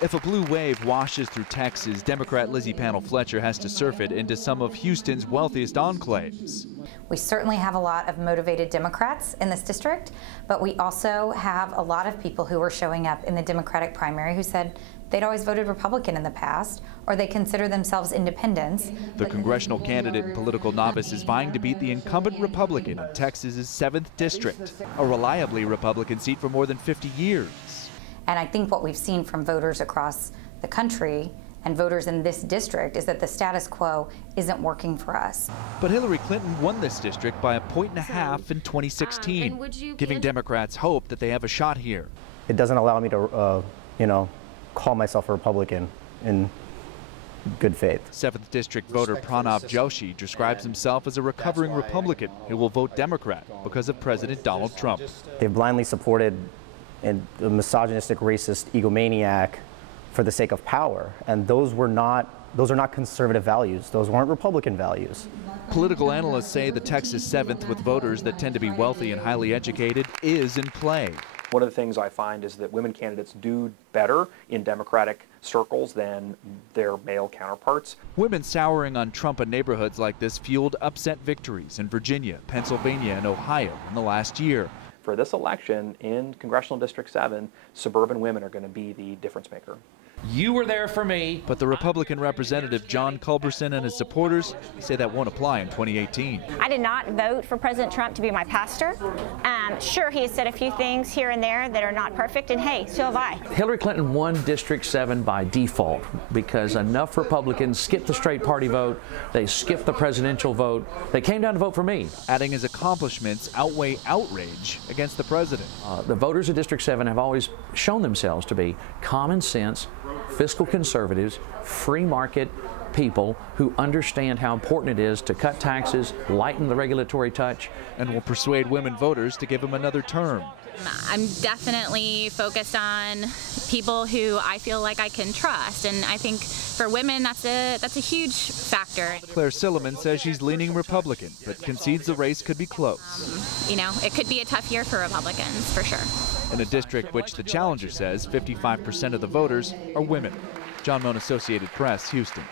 If a blue wave washes through Texas, Democrat Lizzie Pannill Fletcher has to surf it into some of Houston's wealthiest enclaves. We certainly have a lot of motivated Democrats in this district, but we also have a lot of people who are showing up in the Democratic primary who said they'd always voted Republican in the past, or they consider themselves independents. The congressional candidate and political novice is vying to beat the incumbent Republican in Texas's 7th district, a reliably Republican seat for more than 50 years. And I think what we've seen from voters across the country and voters in this district is that the status quo isn't working for us. But Hillary Clinton won this district by 1.5 points in 2016, giving Democrats hope that they have a shot here. It doesn't allow me to, call myself a Republican in good faith. 7th District voter Pranav Joshi describes himself as a recovering Republican who will vote Democrat because of President Donald Trump. They blindly supported a misogynistic, racist egomaniac for the sake of power, and those are not conservative values. Those weren't Republican values. Political analysts say the Texas 7th, with voters that tend to be wealthy and highly educated, is in play. One of the things I find is that women candidates do better in Democratic circles than their male counterparts. Women souring on Trump in neighborhoods like this fueled upset victories in Virginia, Pennsylvania, and Ohio in the last year. For this election in Congressional District 7, suburban women are going to be the difference maker. You were there for me. But the Republican representative John Culberson and his supporters say that won't apply in 2018. I did not vote for President Trump to be my pastor. Sure, he has said a few things here and there that are not perfect, and hey, so have I. Hillary Clinton won District 7 by default because enough Republicans skipped the straight party vote, they skipped the presidential vote, they came down to vote for me. Adding his accomplishments outweigh outrage against the president. The voters of District 7 have always shown themselves to be common sense, fiscal conservatives, free market people who understand how important it is to cut taxes, lighten the regulatory touch. And will persuade women voters to give him another term. I'm definitely focused on people who I feel like I can trust, and I think for women that's a huge factor. Claire Silliman says she's leaning Republican, but concedes the race could be close. It could be a tough year for Republicans, for sure. In a district which the challenger says 55% of the voters are women. John Moan, Associated Press, Houston.